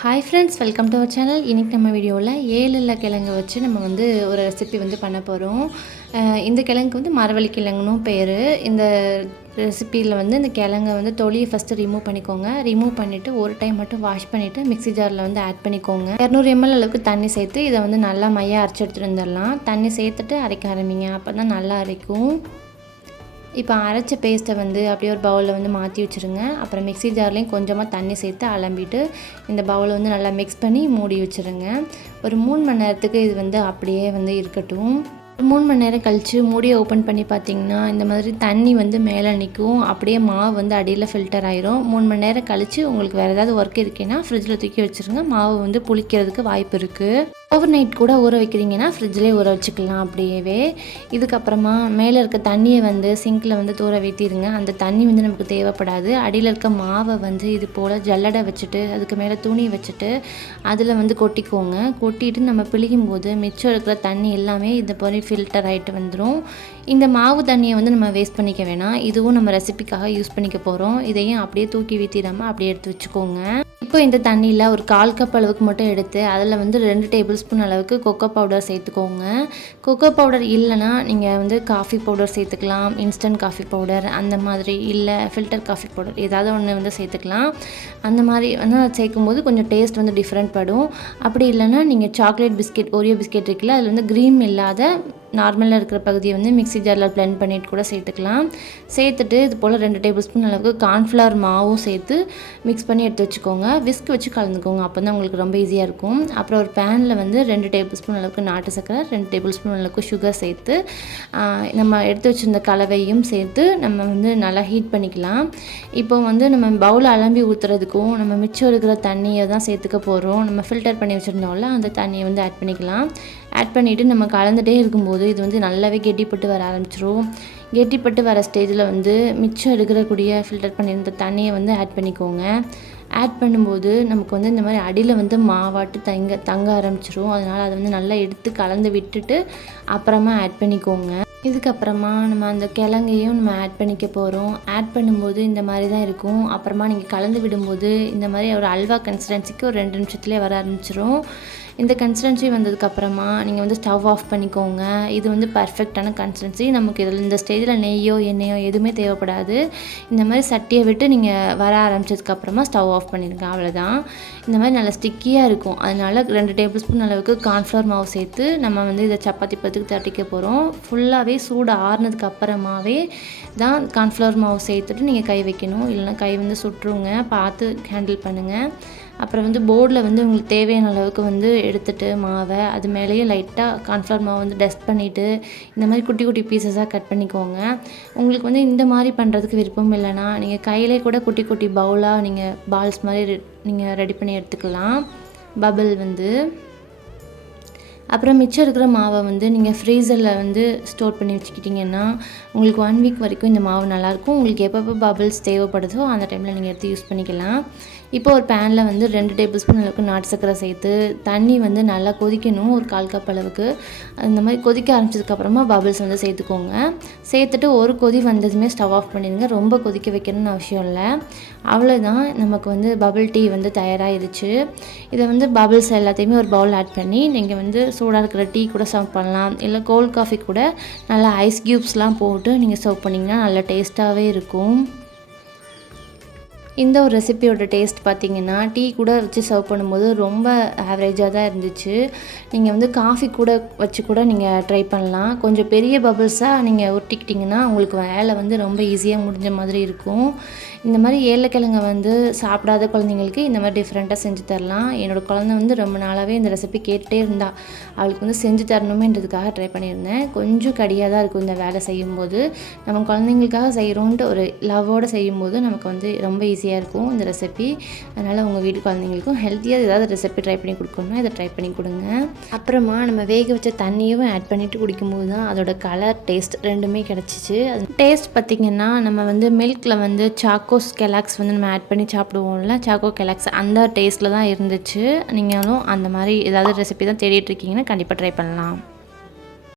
Hi friends, welcome to our channel. இன்றைக்கி நம்ம வீடியோவில் 7 கிழங்கு வச்சு நம்ம ஒரு ரெசிபி பண்ண போகிறோம். இந்த கிழங்குக்கு மரவள்ளி கிழங்குனும் பேர். இந்த ரெசிப்பியில் இந்த கிழங்கை தொலியை ஃபஸ்ட்டு ரிமூவ் பண்ணிக்கோங்க. ரிமூவ் பண்ணிவிட்டு ஒரு டைம் மட்டும் வாஷ் பண்ணிவிட்டு மிக்ஸி ஜாரில் ஆட் பண்ணிக்கோங்க. 200 ml அளவுக்கு தண்ணி சேர்த்து இதை நல்லா மையாக அரைச்சி எடுத்துகிட்டு வந்துடலாம். தண்ணி சேர்த்துட்டு அரைக்க ஆரம்பிங்க, அப்போ தான் நல்லா அரைக்கும். இப்போ அரைச்ச பேஸ்ட்டை அப்படியே ஒரு பவுலில் மாற்றி வச்சுருங்க. அப்புறம் மிக்ஸி ஜார்லேயும் கொஞ்சமாக தண்ணி சேர்த்து அலம்பிட்டு இந்த பவுலை நல்லா மிக்ஸ் பண்ணி மூடி வச்சுருங்க. ஒரு 3 மணி நேரத்துக்கு இது அப்படியே இருக்கட்டும். 3 மணி நேரம் கழித்து மூடியை ஓப்பன் பண்ணி பார்த்திங்கன்னா இந்த மாதிரி தண்ணி மேலே நிற்கும். அப்படியே மாவு அடியில் ஃபில்டர் ஆயிரும். 3 மணி நேரம் கழித்து உங்களுக்கு வேறு ஏதாவது ஒர்க் இருக்குன்னா ஃப்ரிட்ஜில் தூக்கி வச்சுருங்க. மாவு புளிக்கிறதுக்கு வாய்ப்பு இருக்குது. ஓவர் நைட் கூட ஊற வைக்கிறீங்கன்னா ஃப்ரிட்ஜ்லேயே ஊற வச்சுக்கலாம் அப்படியே. இதுக்கப்புறமா மேலே இருக்க தண்ணியை சிங்கில் தூர வைத்திருங்க. அந்த தண்ணி நமக்கு தேவைப்படாது. அடியில் இருக்க மாவை இது போல் ஜல்லடை வச்சுட்டு அதுக்கு மேலே துணி வச்சுட்டு அதில் கொட்டிக்கோங்க. கொட்டிட்டு நம்ம பிழிக்கும் போது மிச்சம் இருக்கிற தண்ணி எல்லாமே இந்த போல் ஃபில்டர் ஆகிட்டு வந்துடும். இந்த மாவு தண்ணியை நம்ம வேஸ்ட் பண்ணிக்க வேணாம். இதுவும் நம்ம ரெசிபிக்காக யூஸ் பண்ணிக்க போகிறோம். இதையும் அப்படியே தூக்கி வீற்றிடாமல் அப்படியே எடுத்து வச்சுக்கோங்க. இப்போ இந்த தண்ணியில் ஒரு 1/4 கப் அளவுக்கு மட்டும் எடுத்து அதில் 2 டேபிள் ஸ்பூன் அளவுக்கு கொக்கோ பவுடர் சேர்த்துக்கோங்க. கொக்கோ பவுடர் இல்லைனா நீங்கள் காஃபி பவுடர் சேர்த்துக்கலாம். இன்ஸ்டன்ட் காஃபி பவுடர் அந்த மாதிரி, இல்லை ஃபில்டர் காஃபி பவுடர் ஏதாவது ஒன்று சேர்த்துக்கலாம். அந்த மாதிரி சேர்க்கும்போது கொஞ்சம் டேஸ்ட் டிஃப்ரெண்ட் படும். அப்படி இல்லைனா நீங்கள் சாக்லேட் பிஸ்கெட், ஓரியோ பிஸ்கெட் இருக்குல்ல, அதில் க்ரீம் இல்லாத நார்மலாக இருக்கிற பகுதியை மிக்ஸி ஜாரில் பிளெண்ட் பண்ணிட்டு கூட சேர்த்துக்கலாம். சேர்த்துட்டு இது போல் 2 டேபிள் ஸ்பூன் அளவுக்கு கார்ன்ஃப்ளவர் மாவும் சேர்த்து மிக்ஸ் பண்ணி எடுத்து வச்சுக்கோங்க. விஸ்க் வச்சு கலந்துக்கோங்க, அப்போ தான் உங்களுக்கு ரொம்ப ஈஸியாக இருக்கும். அப்புறம் ஒரு பேனில் 2 டேபிள் ஸ்பூன் அளவுக்கு நாட்டு சர்க்கரை, 2 டேபிள் ஸ்பூன் அளவுக்கு சுகர் சேர்த்து நம்ம எடுத்து வச்சுருந்த கலவையும் சேர்த்து நம்ம நல்லா ஹீட் பண்ணிக்கலாம். இப்போ நம்ம பவுலை அலம்பி ஊற்றுறதுக்கும் நம்ம மிச்சம் இருக்கிற தண்ணியை தான் சேர்த்துக்க போகிறோம். நம்ம ஃபில்டர் பண்ணி வச்சுருந்தோம்ல, அந்த தண்ணியை ஆட் பண்ணிக்கலாம். ஆட் பண்ணிவிட்டு நம்ம கலந்துகிட்டே இருக்கும்போது இது நல்லாவே கெட்டிப்பட்டு வர ஆரம்பிச்சிரும். கெட்டிப்பட்டு வர ஸ்டேஜில் மிச்சம் இருக்கக்கூடிய ஃபில்டர் பண்ணியிருந்த தண்ணியை ஆட் பண்ணிக்கோங்க. ஆட் பண்ணும்போது நமக்கு இந்த மாதிரி அடியில் மாவாட்டு தங்க ஆரம்பிச்சிரும். அதனால் அதை நல்லா எடுத்து கலந்து விட்டுட்டு அப்புறமா ஆட் பண்ணிக்கோங்க. இதுக்கப்புறமா நம்ம அந்த கிழங்கையும் நம்ம ஆட் பண்ணிக்க போகிறோம். ஆட் பண்ணும்போது இந்த மாதிரி தான் இருக்கும். அப்புறமா நீங்கள் கலந்து விடும்போது இந்த மாதிரி ஒரு அல்வா கன்சிஸ்டன்சிக்கு ஒரு 2 நிமிஷத்துலேயே வர ஆரம்பிச்சிரும். இந்த கன்சிஸ்டன்சி வந்ததுக்கப்புறமா நீங்கள் ஸ்டவ் ஆஃப் பண்ணிக்கோங்க. இது பர்ஃபெக்டான கன்சிஸ்டன்சி. நமக்கு இதில் இந்த ஸ்டேஜில் நெய்யோ எண்ணெயோ எதுவுமே தேவைப்படாது. இந்த மாதிரி சட்டியை விட்டு நீங்கள் வர ஆரம்பித்ததுக்கப்புறமா ஸ்டவ் ஆஃப் பண்ணிடுங்க, அவ்வளோதான். இந்த மாதிரி நல்லா ஸ்டிக்கியாக இருக்கும். அதனால் 2 டேபிள் ஸ்பூன் அளவுக்கு கார்ன்ஃப்ளவர் மாவு சேர்த்து நம்ம இதை சப்பாத்தி பத்துக்கு தட்டிக்க போகிறோம். ஃபுல்லாகவே சூடு ஆறுனதுக்கு அப்புறமாவே தான் கார்ன்ஃப்ளவர் மாவு சேர்த்துட்டு நீங்கள் கை வைக்கணும். இல்லைனா கை சுட்டுருங்க, பார்த்து ஹேண்டில் பண்ணுங்கள். அப்புறம் போர்டில் உங்களுக்கு தேவையான அளவுக்கு எடுத்துகிட்டு மாவை அது மேலேயே லைட்டாக கார்ன்ஃப்ளவர் மாவு டஸ்ட் பண்ணிவிட்டு இந்த மாதிரி குட்டி குட்டி பீசஸாக கட் பண்ணிக்கோங்க. உங்களுக்கு இந்த மாதிரி பண்ணுறதுக்கு விருப்பம் இல்லைனா நீங்கள் கையிலே கூட குட்டி குட்டி பவுலாக நீங்கள் பால்ஸ் மாதிரி நீங்கள் ரெடி பண்ணி எடுத்துக்கலாம். பபிள் அப்புறம் மிச்சம் இருக்கிற மாவை நீங்கள் ஃப்ரீசரில் ஸ்டோர் பண்ணி வச்சுக்கிட்டிங்கன்னா உங்களுக்கு 1 வீக் வரைக்கும் இந்த மாவு நல்லாயிருக்கும். உங்களுக்கு எப்பப்போ பபிள்ஸ் தேவைப்படுதோ அந்த டைமில் நீங்கள் எடுத்து யூஸ் பண்ணிக்கலாம். இப்போ ஒரு பேனில் 2 டேபிள் ஸ்பூன் அளவுக்கு நாட்டு சர்க்கரை சேர்த்து தண்ணி நல்லா கொதிக்கணும். ஒரு 1/4 கப் அளவுக்கு அந்த மாதிரி கொதிக்க ஆரம்பிச்சதுக்கப்புறமா பபிள்ஸ் சேர்த்துக்கோங்க. சேர்த்துட்டு ஒரு கொதி வந்ததுமே ஸ்டவ் ஆஃப் பண்ணிடுங்க. ரொம்ப கொதிக்க வைக்கணும்னு அவசியம் இல்லை. அவ்வளோதான், நமக்கு பபிள் டீ தயாராகிடுச்சு. இதை பபிள்ஸ் எல்லாத்தையுமே ஒரு பவுல் ஆட் பண்ணி நீங்கள் சூடாக இருக்கிற டீ கூட சர்வ் பண்ணலாம். இல்லை கோல்ட் காஃபி கூட நல்லா ஐஸ் க்யூப்ஸ்லாம் போட்டு நீங்கள் சர்வ் பண்ணிங்கன்னா நல்லா டேஸ்ட்டாகவே இருக்கும். இந்த ஒரு ரெசிபியோட டேஸ்ட் பார்த்திங்கன்னா டீ கூட வச்சு சர்வ் பண்ணும்போது ரொம்ப ஆவரேஜாக தான் இருந்துச்சு. நீங்கள் காஃபி கூட வச்சு கூட நீங்கள் ட்ரை பண்ணலாம். கொஞ்சம் பெரிய பபிள்ஸாக நீங்கள் உருட்டிக்கிட்டிங்கன்னா உங்களுக்கு வேலை ரொம்ப ஈஸியாக முடிஞ்ச மாதிரி இருக்கும். இந்த மாதிரி ஏலக்கிழங்கை சாப்பிடாத குழந்தைங்களுக்கு இந்த மாதிரி டிஃப்ரெண்ட்டாக செஞ்சு தரலாம். என்னோடய குழந்தை ரொம்ப நாளாகவே இந்த ரெசிபி கேட்டுகிட்டே இருந்தா. அவளுக்கு செஞ்சு தரணுமேன்றதுக்காக ட்ரை பண்ணியிருந்தேன். கொஞ்சம் கடியாக தான் இருக்கும் இந்த வேலை செய்யும்போது. நம்ம குழந்தைங்களுக்காக செய்கிறோன்ட்டு ஒரு லவ்வோடு செய்யும்போது நமக்கு ரொம்ப ஈஸியாக இருக்கும் இந்த ரெசிபி. அதனால் உங்கள் வீட்டு குழந்தைங்களுக்கும் ஹெல்த்தியாக ஏதாவது ரெசிபி ட்ரை பண்ணி கொடுக்கணும்னா இதை ட்ரை பண்ணி கொடுங்க. அப்புறமா நம்ம வேக வச்ச தண்ணியும் ஆட் பண்ணிவிட்டு குடிக்கும்போது தான் அதோட கலர் டேஸ்ட் ரெண்டுமே கிடச்சிச்சு. அது டேஸ்ட் பார்த்திங்கன்னா நம்ம மில்கில் சாக்கோஸ் கெலாக்ஸ் நம்ம ஆட் பண்ணி சாப்பிடுவோம்ல, சாக்கோ கெலாக்ஸ் அந்த டேஸ்ட்டில் தான் இருந்துச்சு. நீங்களும் அந்த மாதிரி ஏதாவது ரெசிபி தான் தேடிட்டு இருக்கீங்கன்னா கண்டிப்பாக ட்ரை பண்ணலாம்.